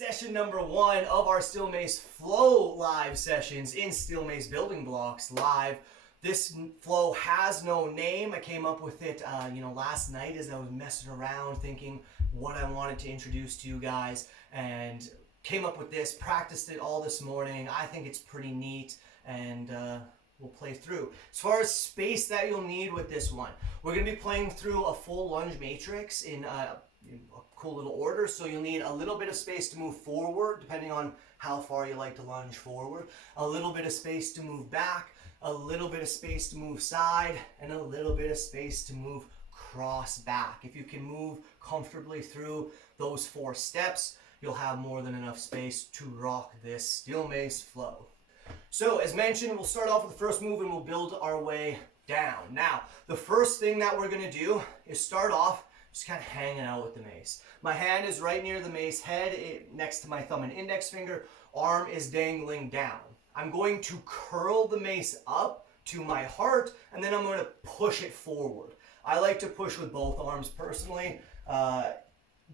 Session number 1 of our Steel Mace Flow live sessions in Steel Mace Building Blocks live. This flow has no name. I came up with it, last night as I was messing around thinking what I wanted to introduce to you guys, and came up with this, practiced it all this morning. I think it's pretty neat, and we'll play through. As far as space that you'll need with this one, we're going to be playing through a full lunge matrix in a cool little order. So you'll need a little bit of space to move forward, depending on how far you like to lunge forward, a little bit of space to move back, a little bit of space to move side, and a little bit of space to move cross back. If you can move comfortably through those 4 steps, you'll have more than enough space to rock this Steel Mace Flow. So as mentioned, we'll start off with the first move and we'll build our way down. Now, the first thing that we're going to do is start off just kind of hanging out with the mace. My hand is right near the mace head, next to my thumb and index finger. Arm is dangling down. I'm going to curl the mace up to my heart, and then I'm going to push it forward. I like to push with both arms personally.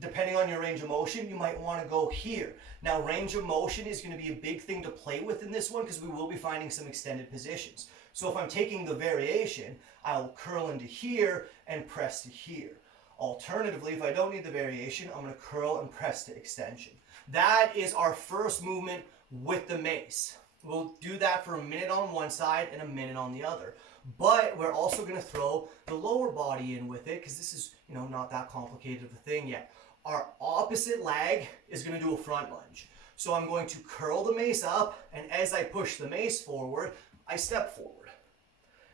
Depending on your range of motion, you might want to go here. Now, range of motion is going to be a big thing to play with in this one because we will be finding some extended positions. So if I'm taking the variation, I'll curl into here and press to here. Alternatively, if I don't need the variation, I'm going to curl and press to extension. That is our first movement with the mace. We'll do that for a minute on one side and a minute on the other. But we're also going to throw the lower body in with it because this is, not that complicated of a thing yet. Our opposite leg is going to do a front lunge. So I'm going to curl the mace up, and as I push the mace forward, I step forward.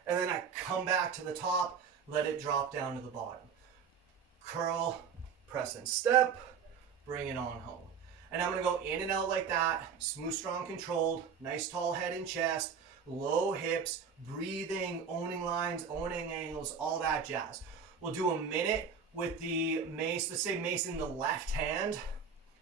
And then I come back to the top, let it drop down to the bottom. Curl, press and step, bring it on home. And I'm going to go in and out like that, smooth, strong, controlled, nice tall head and chest, low hips, breathing, owning lines, owning angles, all that jazz. We'll do a minute with the mace, let's say mace in the left hand,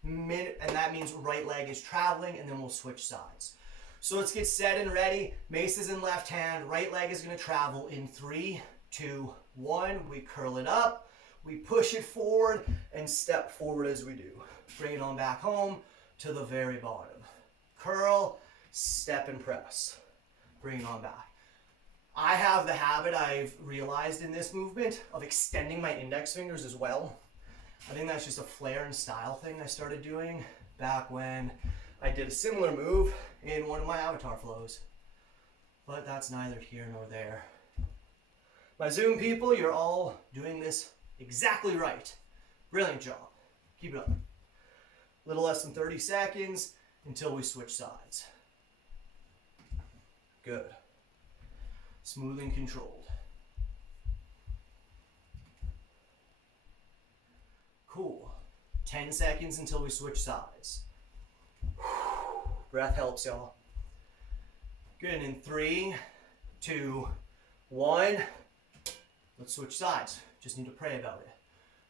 minute, and that means right leg is traveling, and then we'll switch sides. So let's get set and ready. Mace is in left hand, right leg is going to travel in 3, 2, 1. We curl it up. We push it forward and step forward as we do. Bring it on back home to the very bottom. Curl, step and press. Bring it on back. I have the habit, I've realized in this movement, of extending my index fingers as well. I think that's just a flair and style thing I started doing back when I did a similar move in one of my avatar flows. But that's neither here nor there. My Zoom people, you're all doing this exactly right. Brilliant job. Keep it up. A little less than 30 seconds until we switch sides. Good. Smooth and controlled. Cool. 10 seconds until we switch sides. Breath helps, y'all. Good. And in 3, 2, 1. Let's switch sides. Just need to pray about it.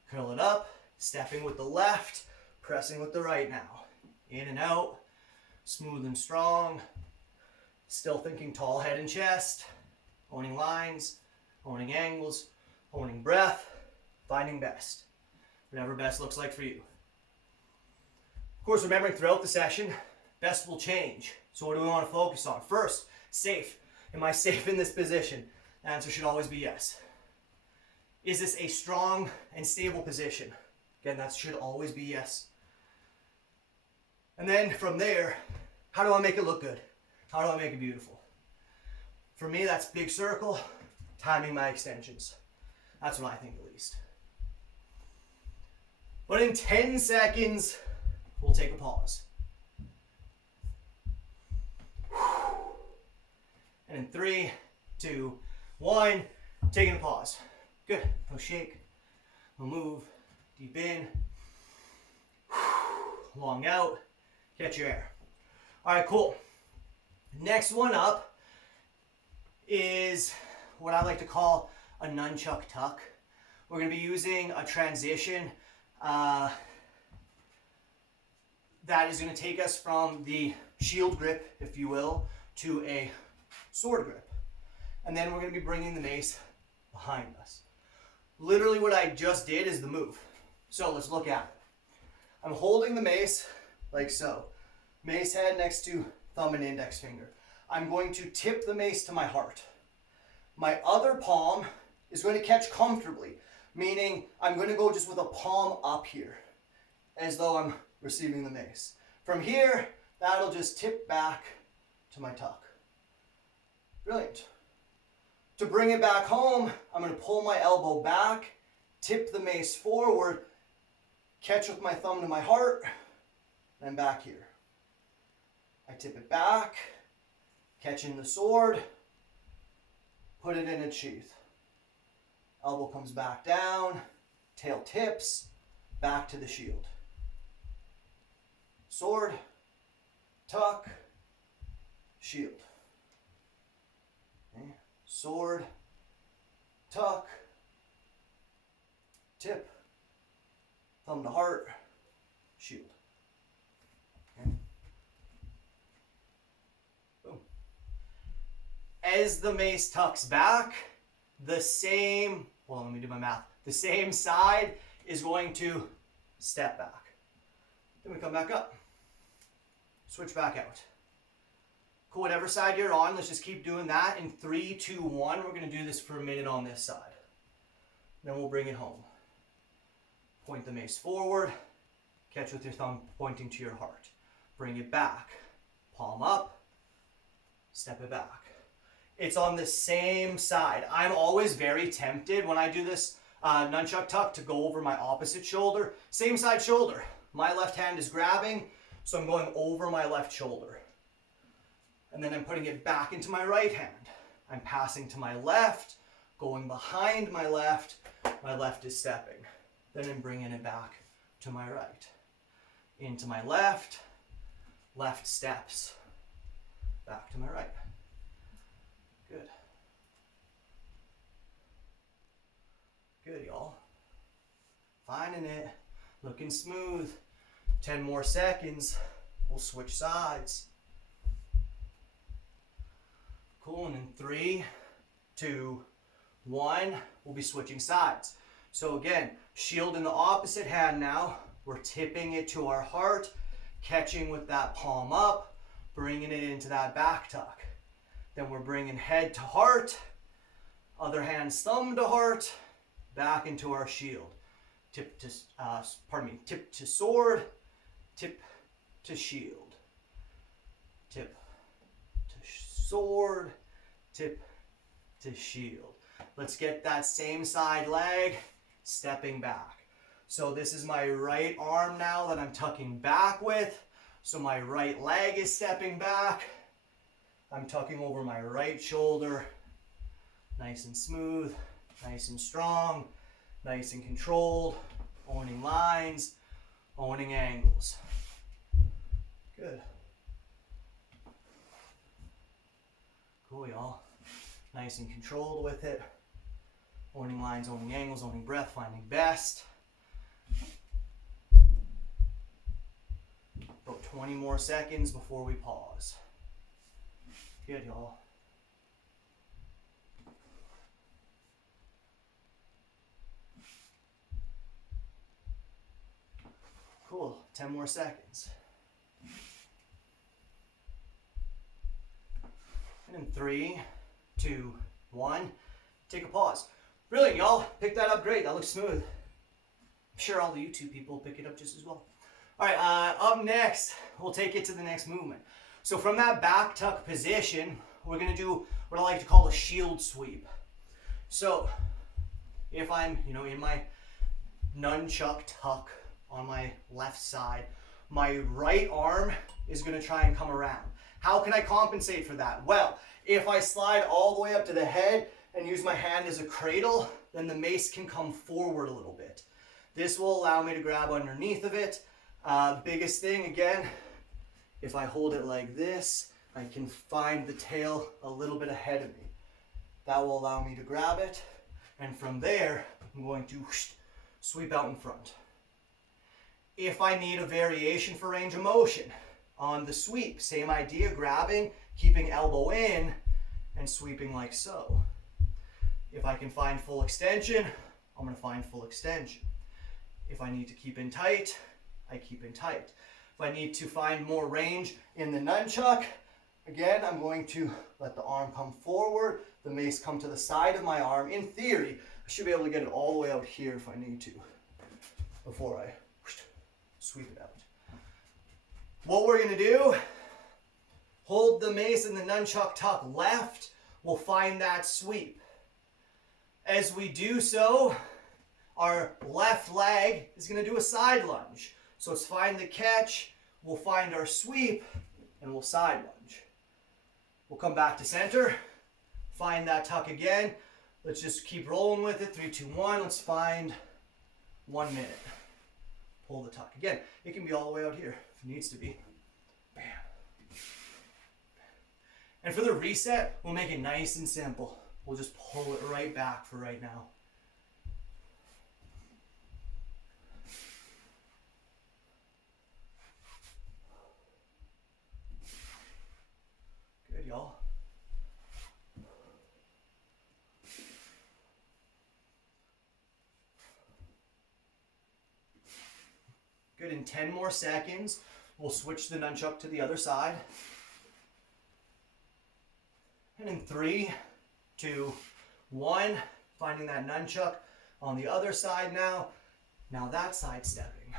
Curl it up, stepping with the left, pressing with the right now. In and out, smooth and strong. Still thinking tall head and chest, owning lines, owning angles, owning breath, finding best. Whatever best looks like for you. Of course, remembering throughout the session, best will change. So what do we want to focus on? First, safe. Am I safe in this position? The answer should always be yes. Is this a strong and stable position? Again, that should always be yes. And then from there, how do I make it look good? How do I make it beautiful? For me, that's big circle, timing my extensions. That's what I think at least. But in 10 seconds, we'll take a pause. And in 3, 2, 1, taking a pause. Good. No shake. No move. Deep in. Long out. Catch your air. All right, cool. Next one up is what I like to call a nunchuck tuck. We're going to be using a transition that is going to take us from the shield grip, if you will, to a sword grip. And then we're going to be bringing the mace behind us. Literally what I just did is the move. So let's look at it. I'm holding the mace like so. Mace head next to thumb and index finger. I'm going to tip the mace to my heart. My other palm is going to catch comfortably, meaning I'm going to go just with a palm up here, as though I'm receiving the mace. From here, that'll just tip back to my tuck. Brilliant. To bring it back home, I'm going to pull my elbow back, tip the mace forward, catch with my thumb to my heart, and back here. I tip it back, catch in the sword, put it in its sheath. Elbow comes back down, tail tips, back to the shield. Sword, tuck, shield. Okay. Sword, tuck, tip, thumb to heart, shield. Okay. Boom. As the mace tucks back, the same side is going to step back. Then we come back up. Switch back out. Cool, whatever side you're on, let's just keep doing that. In 3, 2, 1, we're going to do this for a minute on this side. Then we'll bring it home. Point the mace forward. Catch with your thumb pointing to your heart. Bring it back. Palm up. Step it back. It's on the same side. I'm always very tempted when I do this nunchuck tuck to go over my opposite shoulder. Same side shoulder. My left hand is grabbing, so I'm going over my left shoulder. And then I'm putting it back into my right hand. I'm passing to my left, going behind my left is stepping. Then I'm bringing it back to my right. Into my left steps, back to my right. Good. Good, y'all. Finding it, looking smooth. 10 more seconds, we'll switch sides. Cool, and in 3, 2, 1, we'll be switching sides. So again, shield in the opposite hand now. We're tipping it to our heart, catching with that palm up, bringing it into that back tuck. Then we're bringing head to heart, other hand's thumb to heart, back into our shield. Tip to sword, tip to shield. Tip to sword, tip to shield. Let's get that same side leg stepping back. So this is my right arm now that I'm tucking back with. So my right leg is stepping back. I'm tucking over my right shoulder. Nice and smooth, nice and strong, nice and controlled, owning lines, owning angles. Good. Cool, y'all. Nice and controlled with it. Owning lines, owning angles, owning breath, finding best. About 20 more seconds before we pause. Good, y'all. Cool, 10 more seconds. And in 3, 2, 1, take a pause. Brilliant, y'all. Picked that up great. That looks smooth. I'm sure all the YouTube people pick it up just as well. All right, up next, we'll take it to the next movement. So from that back tuck position, we're going to do what I like to call a shield sweep. So if I'm, in my nunchuck tuck on my left side, my right arm is going to try and come around. How can I compensate for that? Well, if I slide all the way up to the head and use my hand as a cradle, then the mace can come forward a little bit. This will allow me to grab underneath of it. Biggest thing, again, if I hold it like this, I can find the tail a little bit ahead of me. That will allow me to grab it, and from there, I'm going to sweep out in front. If I need a variation for range of motion, on the sweep, same idea, grabbing, keeping elbow in, and sweeping like so. If I can find full extension, I'm going to find full extension. If I need to keep in tight, I keep in tight. If I need to find more range in the nunchuck, again, I'm going to let the arm come forward, the mace come to the side of my arm. In theory, I should be able to get it all the way out here if I need to, before I sweep it out. What we're gonna do, hold the mace and the nunchuck tuck left, we'll find that sweep. As we do so, our left leg is gonna do a side lunge. So let's find the catch, we'll find our sweep, and we'll side lunge. We'll come back to center, find that tuck again. Let's just keep rolling with it. 3, 2, 1. Let's find 1 minute. Pull the tuck. Again, it can be all the way out here if it needs to be. Bam. And for the reset, we'll make it nice and simple. We'll just pull it right back for right now. Good, y'all. Good, in 10 more seconds, we'll switch the nunchuck to the other side. And in 3, 2, 1, finding that nunchuck on the other side now. Now that's sidestepping.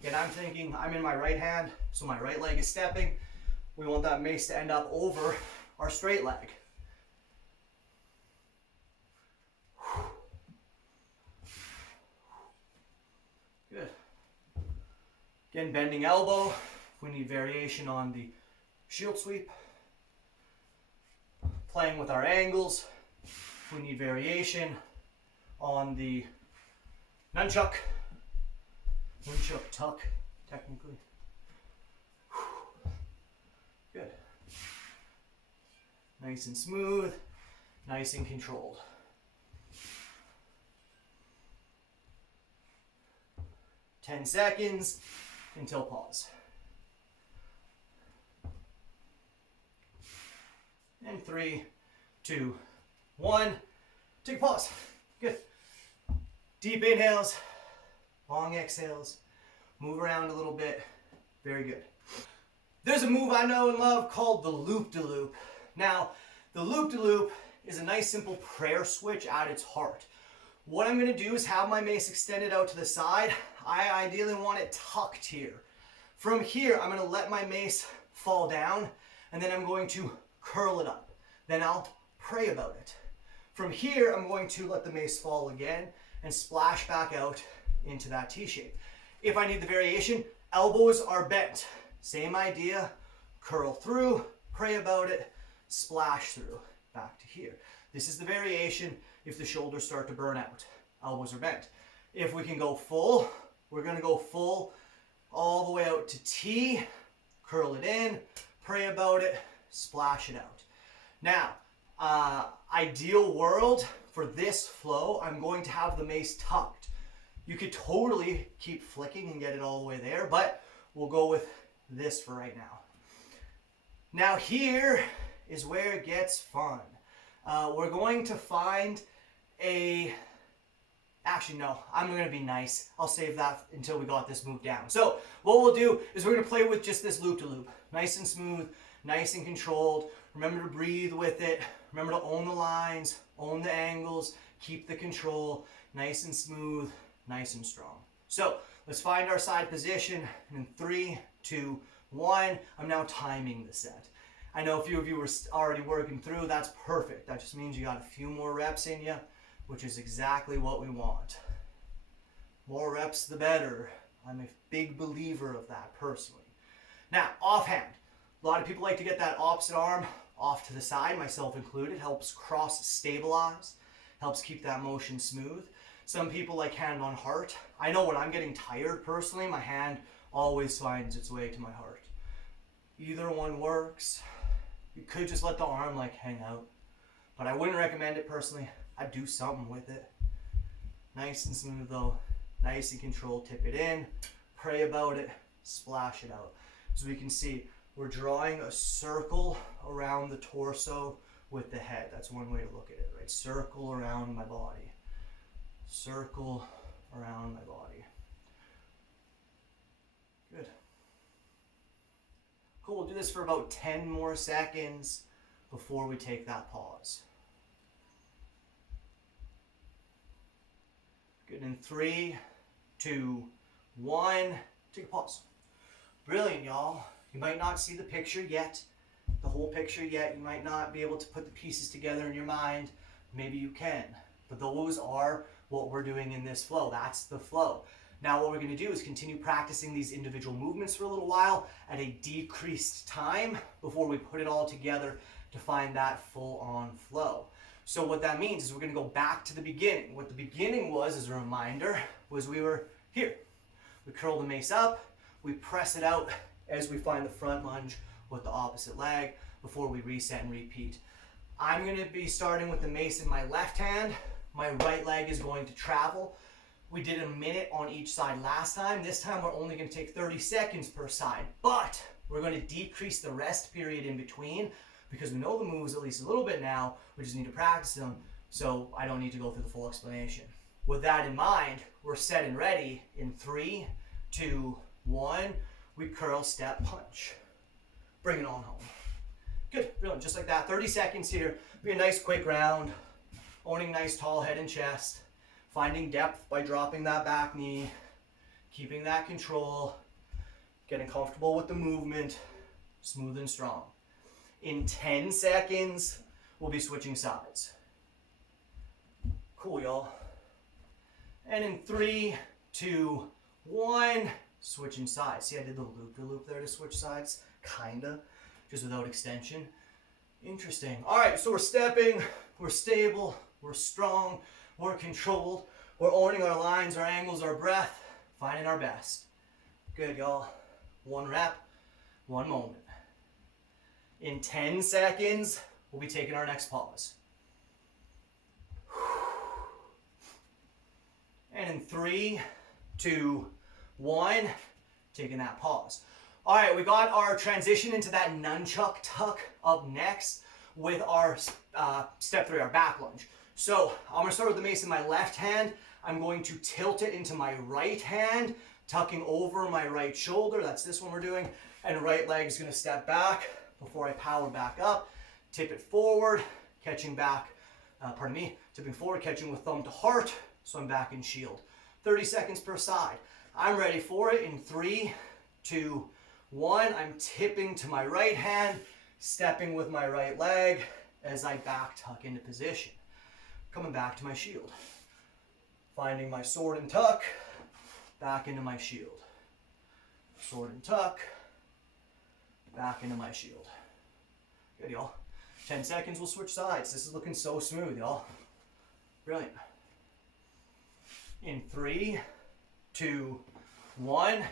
Again, I'm thinking I'm in my right hand, so my right leg is stepping. We want that mace to end up over our straight leg. Good. Again, bending elbow. If we need variation on the shield sweep. Playing with our angles. If we need variation on the nunchuck tuck, technically. Good. Nice and smooth, nice and controlled. Ten seconds until pause. And 3, 2, 1. Take a pause. Good. Deep inhales, long exhales. Move around a little bit. Very good. There's a move I know and love called the loop-de-loop. Now, the loop-de-loop is a nice simple prayer switch at its heart. What I'm going to do is have my mace extended out to the side. I ideally want it tucked here. From here, I'm going to let my mace fall down, and then I'm going to curl it up. Then I'll pray about it. From here, I'm going to let the mace fall again and splash back out into that T-shape. If I need the variation, elbows are bent. Same idea, curl through, pray about it, splash through, back to here. This is the variation if the shoulders start to burn out. Elbows are bent. If we can go full, we're gonna go full all the way out to T, curl it in, pray about it, splash it out. Now, ideal world for this flow, I'm going to have the mace tucked. You could totally keep flicking and get it all the way there, but we'll go with this for right now. Now here is where it gets fun. We're going to find actually no, I'm gonna be nice. I'll save that until we got this move down. So what we'll do is we're gonna play with just this loop-to-loop. Nice and smooth, nice and controlled. Remember to breathe with it. Remember to own the lines, own the angles, keep the control, nice and smooth, nice and strong. So let's find our side position in 3, 2, 1. I'm now timing the set. I know a few of you were already working through. That's perfect. That just means you got a few more reps in you, which is exactly what we want. More reps, the better. I'm a big believer of that personally. Now, offhand. A lot of people like to get that opposite arm off to the side, myself included. Helps cross stabilize, helps keep that motion smooth. Some people like hand on heart. I know when I'm getting tired personally, my hand always finds its way to my heart. Either one works. You could just let the arm like hang out, but I wouldn't recommend it personally. I'd do something with it. Nice and smooth though, nice and controlled. Tip it in, pray about it, splash it out. As we can see, we're drawing a circle around the torso with the head. That's one way to look at it, right? Circle around my body. Circle around my body. Good. Cool, we'll do this for about 10 more seconds before we take that pause. Good, in 3, 2, 1, take a pause. Brilliant, y'all. You might not see the picture yet, the whole picture yet. You might not be able to put the pieces together in your mind. Maybe you can, but those are what we're doing in this flow. That's the flow. Now what we're going to do is continue practicing these individual movements for a little while at a decreased time before we put it all together to find that full-on flow. So what that means is we're going to go back to the beginning. What the beginning was, as a reminder, was we were here. We curl the mace up, we press it out as we find the front lunge with the opposite leg before we reset and repeat. I'm going to be starting with the mace in my left hand. My right leg is going to travel. We did a minute on each side last time. This time we're only going to take 30 seconds per side, but we're going to decrease the rest period in between because we know the moves at least a little bit now. We just need to practice them, so I don't need to go through the full explanation. With that in mind, we're set and ready in 3, 2, 1. We curl, step, punch. Bring it on home. Good, brilliant, just like that. 30 seconds here. Be a nice quick round. Owning nice tall head and chest. Finding depth by dropping that back knee, keeping that control, getting comfortable with the movement, smooth and strong. In 10 seconds, we'll be switching sides. Cool, y'all. And in 3, 2, 1, switching sides. See, I did the loop-de-loop there to switch sides, kinda, just without extension. Interesting. All right, so we're stepping, we're stable, we're strong, we're controlled, we're owning our lines, our angles, our breath, finding our best. Good, y'all. 1 rep, 1 moment. In 10 seconds, we'll be taking our next pause. And in 3, 2, 1, taking that pause. All right, we got our transition into that nunchuck tuck up next with our step 3, our back lunge. So I'm going to start with the mace in my left hand. I'm going to tilt it into my right hand, tucking over my right shoulder. That's this one we're doing. And right leg is going to step back before I power back up. Tip it forward, catching back, tipping forward, catching with thumb to heart. So I'm back in shield. 30 seconds per side. I'm ready for it in 3, 2, 1. I'm tipping to my right hand, stepping with my right leg as I back tuck into position. Coming back to my shield. Finding my sword and tuck, back into my shield. Sword and tuck, back into my shield. Good, y'all. 10 seconds, we'll switch sides. This is looking so smooth, y'all. Brilliant. In 3, 2, 1,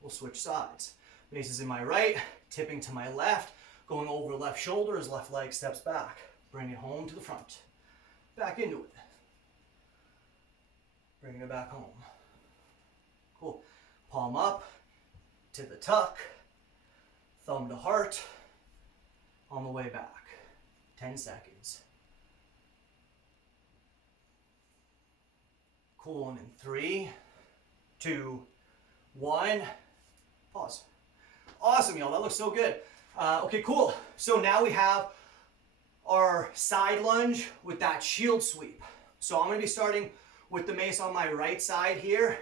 we'll switch sides. Mace is in my right, tipping to my left, going over left shoulder as left leg steps back. Bring it home to the front. Back into it. Bringing it back home. Cool. Palm up to the tuck, thumb to heart, on the way back. 10 seconds. Cool, and in 3, 2, 1, pause. Awesome, y'all, that looks so good. Okay, cool. So now we have our side lunge with that shield sweep. So I'm gonna be starting with the mace on my right side here.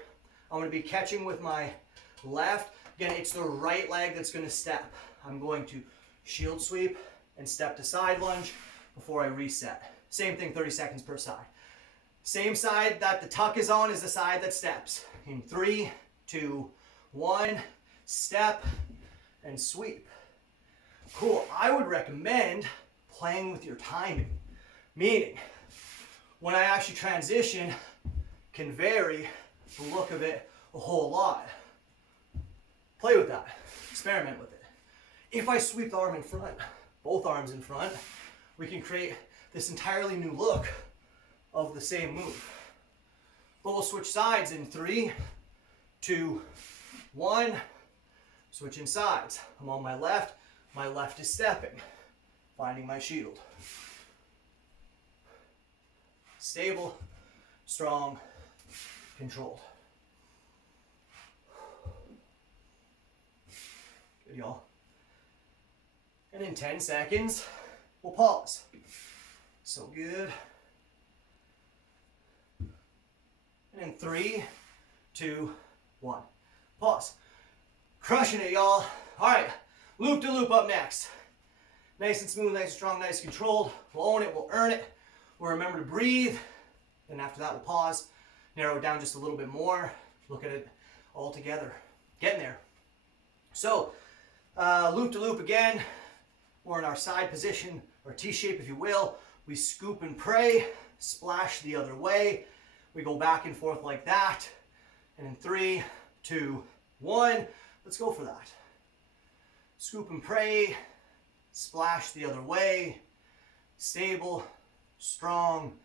I'm gonna be catching with my left. Again, it's the right leg that's gonna step. I'm going to shield sweep and step to side lunge before I reset. Same thing, 30 seconds per side. Same side that the tuck is on is the side that steps. In 3, 2, 1, step and sweep. Cool, I would recommend playing with your timing. Meaning, when I actually transition, can vary the look of it a whole lot. Play with that, experiment with it. If I sweep the arm in front, both arms in front, we can create this entirely new look of the same move. But we'll switch sides in 3, 2, 1, switching sides. I'm on my left is stepping, finding my shield. Stable, strong, controlled. Good, y'all. And in 10 seconds, we'll pause. So good. And in 3, 2, 1. Pause. Crushing it, y'all. All right, loop to loop up next. Nice and smooth, nice and strong, nice and controlled. We'll own it, we'll earn it. We'll remember to breathe. Then after that, we'll pause, narrow it down just a little bit more. Look at it all together. Getting there. So, loop to loop again. We're in our side position, or T-shape if you will. We scoop and pray, splash the other way. We go back and forth like that. And in 3, 2, 1, let's go for that. Scoop and pray, splash the other way. Stable, strong,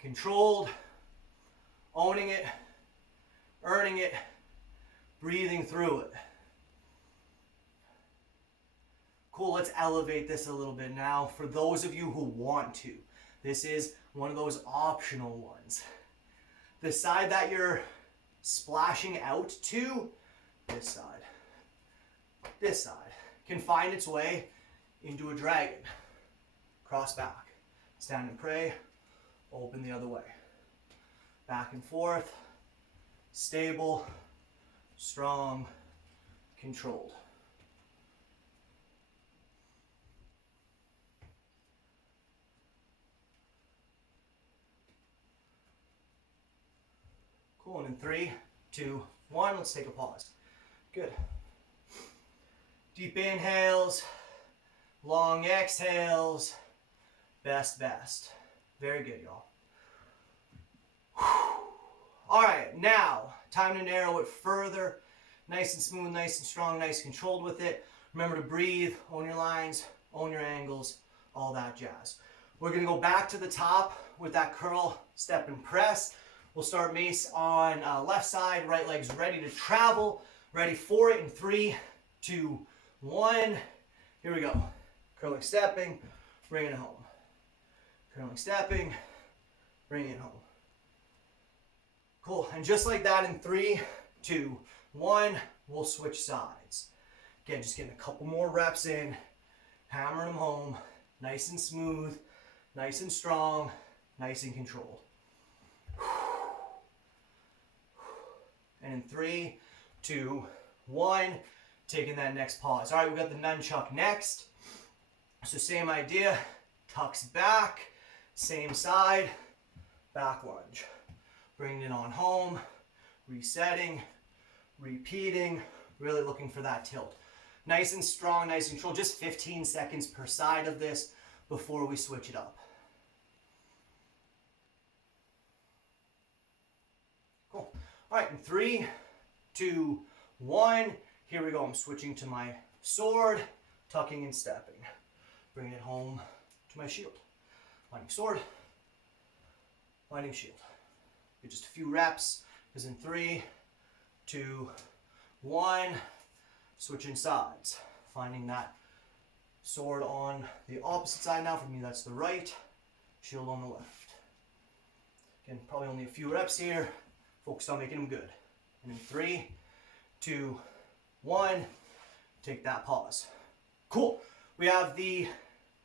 controlled, owning it, earning it, breathing through it. Cool, let's elevate this a little bit now for those of you who want to. This is one of those optional ones. The side that you're splashing out to, this side, can find its way into a dragon. Cross back, stand and pray, open the other way. Back and forth, stable, strong, controlled. Cool, and in 3, 2, 1, let's take a pause. Good. Deep inhales, long exhales, best. Very good, y'all. All right, now, time to narrow it further. Nice and smooth, nice and strong, nice and controlled with it. Remember to breathe, own your lines, own your angles, all that jazz. We're gonna go back to the top with that curl, step, and press. We'll start mace on left side, right leg's ready to travel. Ready for it in 3, 2, 1. Here we go. Curling, stepping, bringing it home. Curling, stepping, bringing it home. Cool, and just like that in 3, 2, 1, we'll switch sides. Again, just getting a couple more reps in, hammering them home, nice and smooth, nice and strong, nice and controlled. And in 3, 2, 1, taking that next pause. All right, we've got the nunchuck next. So same idea, tucks back, same side, back lunge. Bringing it on home, resetting, repeating, really looking for that tilt. Nice and strong, nice and controlled, just 15 seconds per side of this before we switch it up. Cool. All right, in 3, 2, 1, here we go. I'm switching to my sword, tucking and stepping. Bringing it home to my shield. Finding sword, finding shield. Do just a few reps, because in 3, 2, 1, switching sides. Finding that sword on the opposite side now. For me, that's the right, shield on the left. Again, probably only a few reps here. Focused on making them good. And in 3, 2, 1, take that pause. Cool. We have the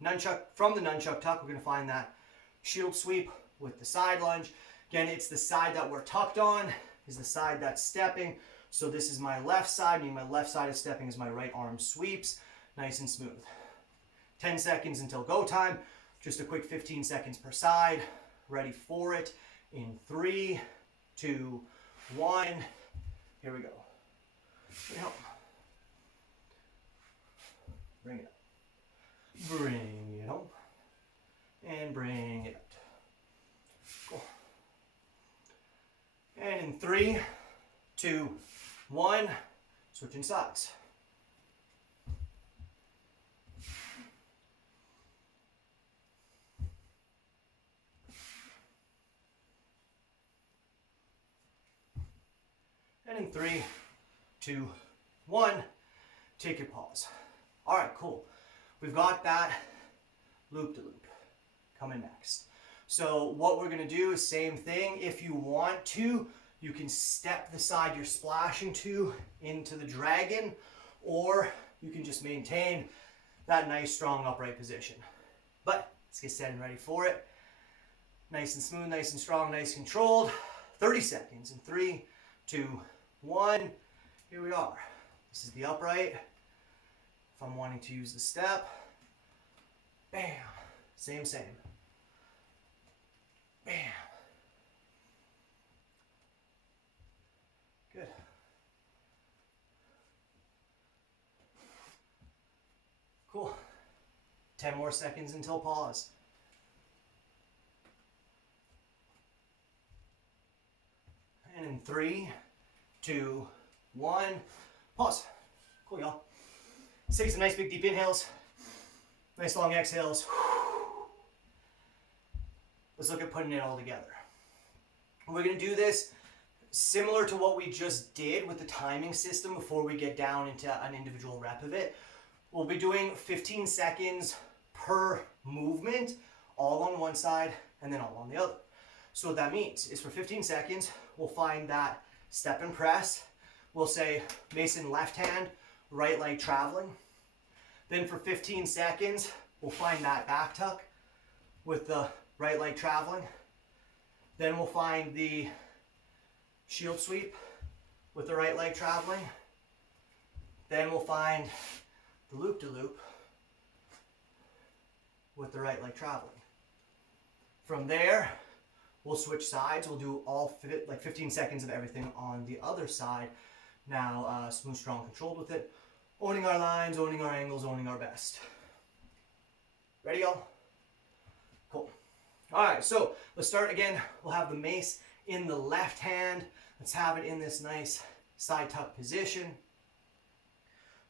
nunchuck, from the nunchuck tuck, we're going to find that shield sweep with the side lunge. Again, it's the side that we're tucked on, is the side that's stepping. So this is my left side, meaning my left side is stepping as my right arm sweeps. Nice and smooth. 10 seconds until go time. Just a quick 15 seconds per side. Ready for it in 3, 2, 1. Here we go. Bring it up. Bring it home. And bring it out. Cool. And in 3, 2, 1, switching sides. And in 3, 2, 1, take your pause. All right, cool. We've got that loop to loop coming next. So what we're gonna do is same thing. If you want to, you can step the side you're splashing to into the dragon, or you can just maintain that nice, strong, upright position. But let's get set and ready for it. Nice and smooth, nice and strong, nice controlled. 30 seconds in 3, 2, 1. Here we are. This is the upright. If I'm wanting to use the step, bam, same. Bam. Good. Cool. 10 more seconds until pause. And in 3, 2, 1, pause. Cool, y'all. Let's take some nice big deep inhales. Nice long exhales. Let's look at putting it all together. We're going to do this similar to what we just did with the timing system before we get down into an individual rep of it. We'll be doing 15 seconds per movement, all on one side and then all on the other. So what that means is for 15 seconds, we'll find that step and press. We'll say Mason left hand, right leg traveling. Then for 15 seconds, we'll find that back tuck with the right leg traveling. Then we'll find the shield sweep with the right leg traveling. Then we'll find the loop-to-loop with the right leg traveling. From there, we'll switch sides. We'll do all 15 seconds of everything on the other side. Now, smooth, strong, controlled with it. Owning our lines, owning our angles, owning our best. Ready, y'all? Cool. All right, so let's start again. We'll have the mace in the left hand. Let's have it in this nice side tuck position.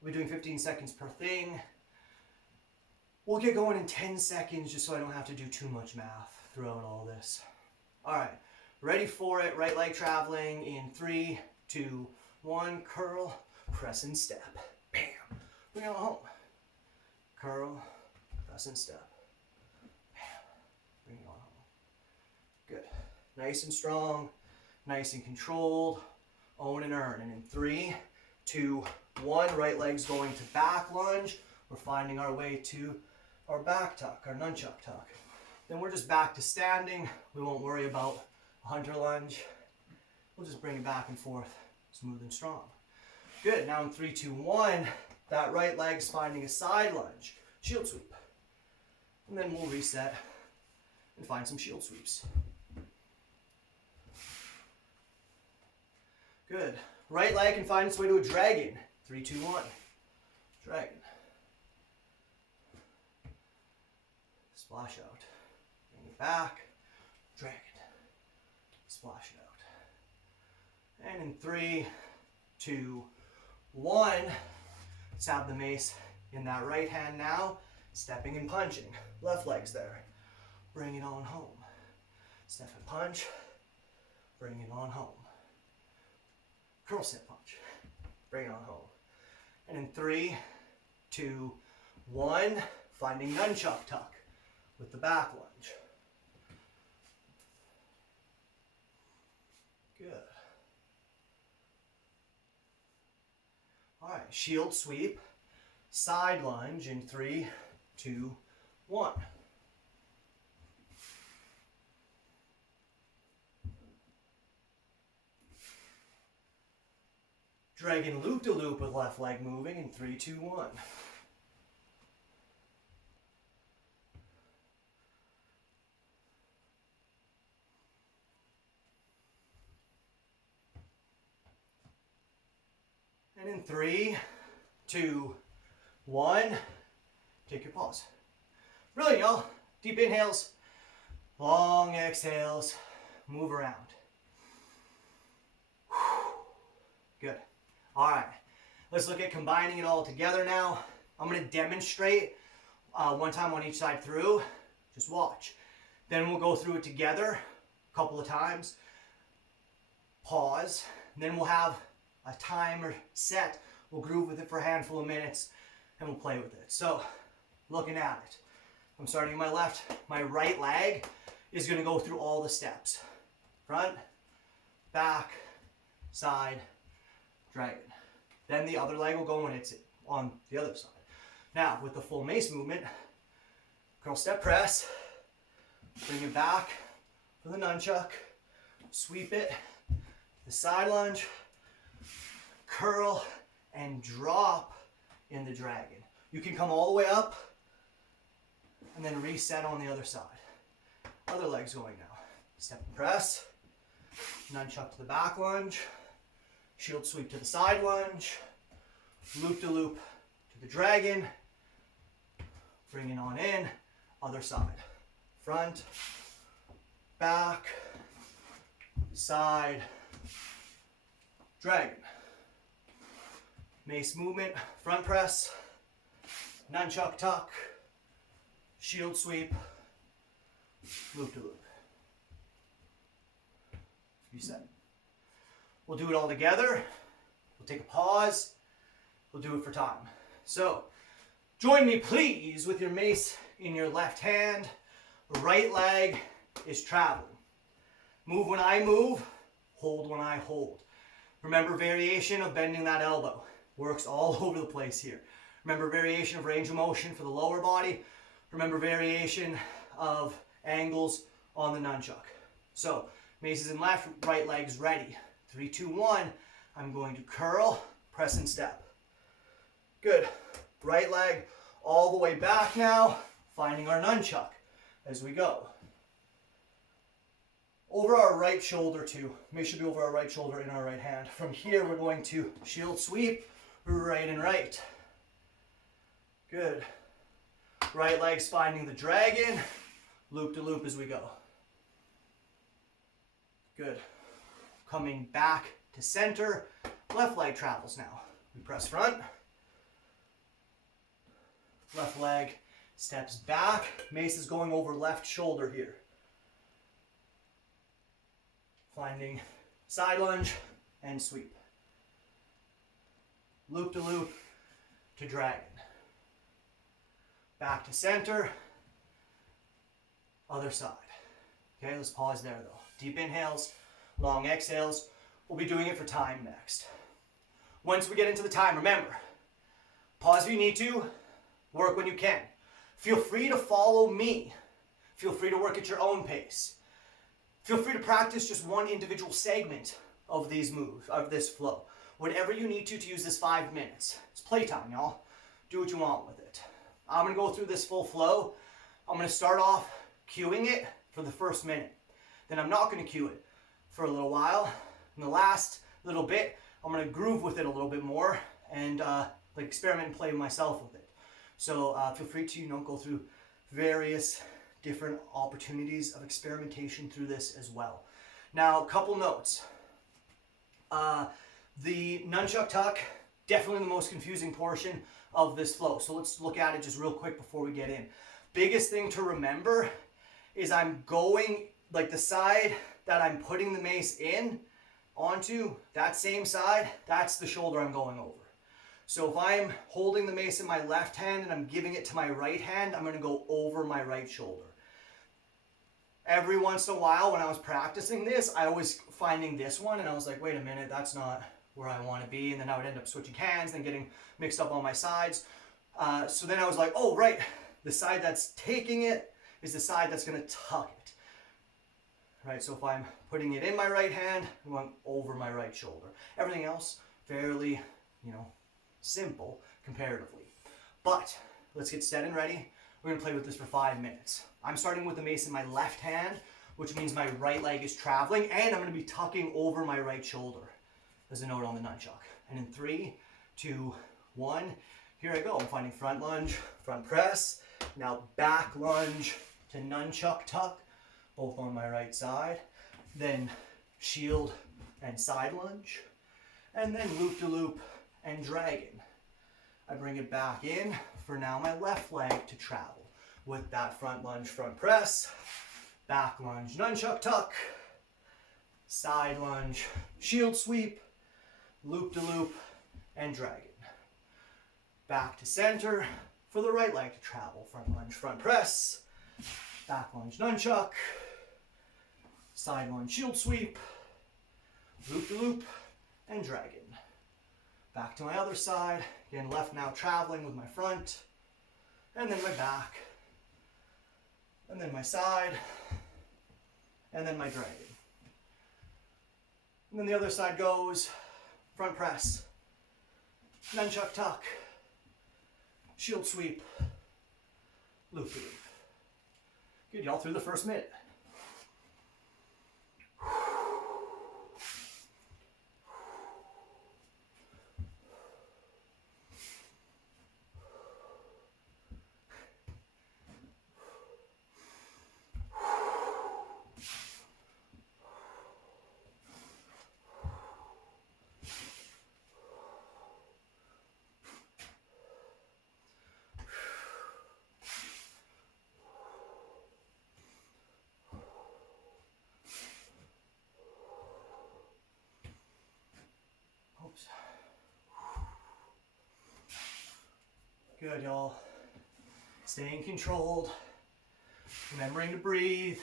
We'll be doing 15 seconds per thing. We'll get going in 10 seconds just so I don't have to do too much math throughout all this. All right, ready for it. Right leg traveling in 3, 2, 1. Curl, press and step. Bam. Bring it on home. Curl, press and step. Bam. Bring it on home. Good. Nice and strong, nice and controlled. Own and earn. And in 3, 2, 1. Right leg's going to back lunge. We're finding our way to our back tuck, our nunchuck tuck. Then we're just back to standing. We won't worry about a hunter lunge. We'll just bring it back and forth, smooth and strong. Good, now in 3, 2, 1, that right leg's finding a side lunge, shield sweep. And then we'll reset and find some shield sweeps. Good, right leg can find its way to a dragon. 3, 2, 1, dragon. Splash out. Bring it back. Dragon. Splash it out. And in 3, 2, 1, let's have the mace in that right hand now. Stepping and punching. Left leg's there. Bring it on home. Step and punch. Bring it on home. Curl step punch. Bring it on home. And in 3, 2, 1, finding nunchuck tuck with the back lunge. Good. All right, shield sweep, side lunge in 3, 2, 1. Dragon loop-to-loop with left leg moving in 3, 2, 1. And in 3, 2, 1, take your pause. Brilliant, y'all. Deep inhales, long exhales, move around. Good. All right, let's look at combining it all together now. I'm going to demonstrate one time on each side through. Just watch. Then we'll go through it together a couple of times. Pause. And then we'll have a timer set. We'll groove with it for a handful of minutes and we'll play with it. So, looking at it. I'm starting my left. My right leg is going to go through all the steps. Front, back, side, dragon. Then the other leg will go when it's on the other side. Now, with the full mace movement, curl step press, bring it back for the nunchuck, sweep it, the side lunge, curl, and drop in the dragon. You can come all the way up and then reset on the other side. Other leg's going now. Step and press, nunchuck to the back lunge, shield sweep to the side lunge, loop to loop to the dragon, bring it on in, other side. Front, back, side, dragon. Mace movement, front press, nunchuck tuck, shield sweep, loop to loop. Reset. We'll do it all together. We'll take a pause. We'll do it for time. So, join me please with your mace in your left hand. Right leg is traveling. Move when I move, hold when I hold. Remember variation of bending that elbow. Works all over the place here. Remember variation of range of motion for the lower body. Remember variation of angles on the nunchuck. So, mace is in left, right leg's ready. 3, 2, 1. I'm going to curl, press and step. Good. Right leg all the way back now, finding our nunchuck as we go. Over our right shoulder too. Mace should be over our right shoulder in our right hand. From here, we're going to shield sweep, right and right. Good. Right leg's finding the dragon, loop to loop as we go. Good. Coming back to center, left leg travels now. We press front, left leg steps back, mace is going over left shoulder here. Finding side lunge and sweep. Loop to loop to dragon. Back to center, other side. Okay, let's pause there though. Deep inhales, long exhales. We'll be doing it for time next. Once we get into the time, remember, pause if you need to, work when you can. Feel free to follow me. Feel free to work at your own pace. Feel free to practice just one individual segment of these moves, of this flow. Whatever you need to use this 5 minutes. It's playtime, y'all. Do what you want with it. I'm going to go through this full flow. I'm going to start off cueing it for the first minute. Then I'm not going to cue it for a little while. In the last little bit, I'm going to groove with it a little bit more and like experiment and play myself with it. So feel free to go through various different opportunities of experimentation through this as well. Now, a couple notes. The nunchuck tuck, definitely the most confusing portion of this flow. So let's look at it just real quick before we get in. Biggest thing to remember is I'm going, like the side that I'm putting the mace in onto, that same side, that's the shoulder I'm going over. So if I'm holding the mace in my left hand and I'm giving it to my right hand, I'm going to go over my right shoulder. Every once in a while when I was practicing this, I was finding this one and I was like, wait a minute, that's not where I want to be. And then I would end up switching hands and getting mixed up on my sides. So then I was like, oh, right, the side that's taking it is the side that's going to tuck it. Right, so if I'm putting it in my right hand, I'm going over my right shoulder. Everything else, fairly, simple comparatively. But let's get set and ready. We're going to play with this for 5 minutes. I'm starting with the mace in my left hand, which means my right leg is traveling, and I'm going to be tucking over my right shoulder as a note on the nunchuck. And in 3, 2, 1, here I go. I'm finding front lunge, front press, now back lunge to nunchuck tuck, both on my right side, then shield and side lunge, and then loop to loop and dragon. I bring it back in for now my left leg to travel with that front lunge, front press, back lunge, nunchuck tuck, side lunge, shield sweep, loop to loop, and dragon. Back to center for the right leg to travel. Front lunge, front press, back lunge, nunchuck, side lunge, shield sweep, loop to loop, and dragon. Back to my other side. Again, left now traveling with my front, and then my back, and then my side, and then my dragon. And then the other side goes front press, nunchuck tuck, shield sweep, loop loop. Good, y'all, through the first minute. Oops. Good, y'all. Staying controlled, remembering to breathe,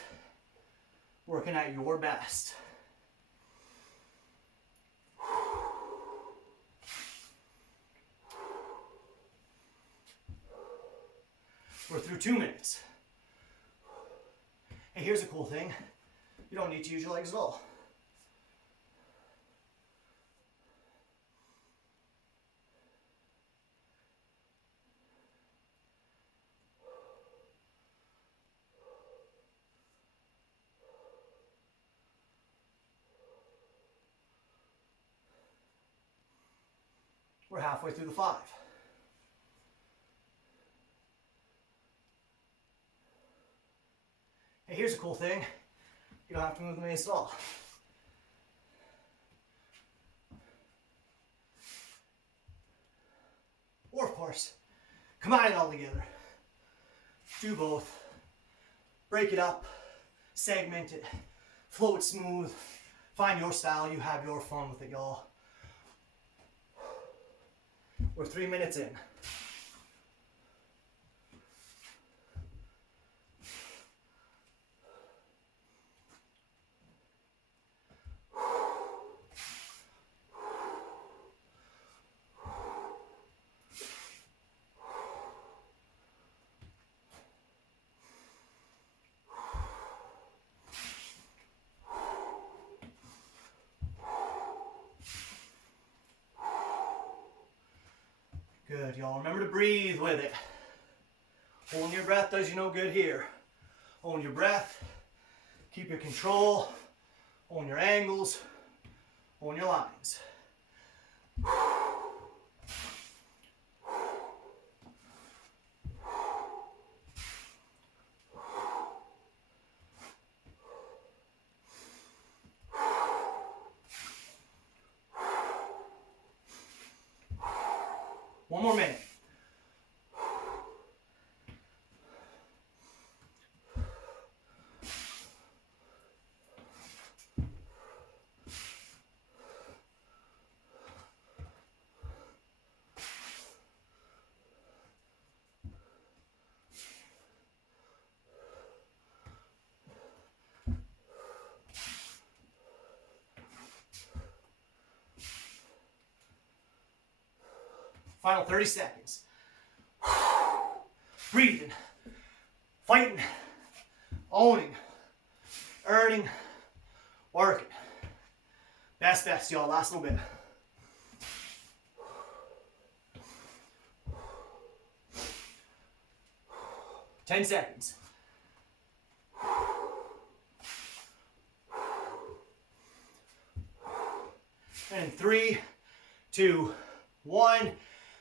working at your best. We're through 2 minutes. Hey, here's a cool thing. You don't need to use your legs at all. We're halfway through the 5. Hey, here's a cool thing. You don't have to move the mace at all. Or, of course, combine it all together. Do both. Break it up. Segment it. Flow it smooth. Find your style. You have your fun with it, y'all. We're 3 minutes in. Good, y'all. Remember to breathe with it. Holding your breath does you no good here. Own your breath. Keep your control. Own your angles. Own your lines. One more minute. Final 30 seconds. Breathing, fighting, owning, earning, working. Best, y'all. Last little bit. Ten seconds. And 3, 2, 1.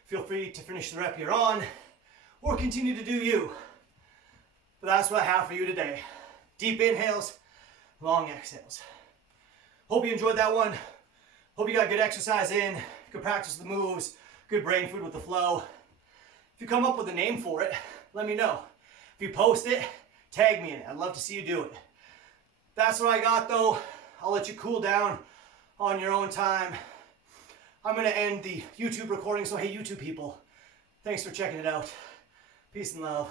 Feel free to finish the rep you're on or continue to do you. But that's what I have for you today. Deep inhales, long exhales. Hope you enjoyed that one. Hope you got good exercise in, good practice with the moves, good brain food with the flow. If you come up with a name for it, let me know. If you post it, tag me in it. I'd love to see you do it. That's what I got though. I'll let you cool down on your own time. I'm going to end the YouTube recording, so hey YouTube people, thanks for checking it out. Peace and love.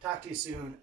Talk to you soon.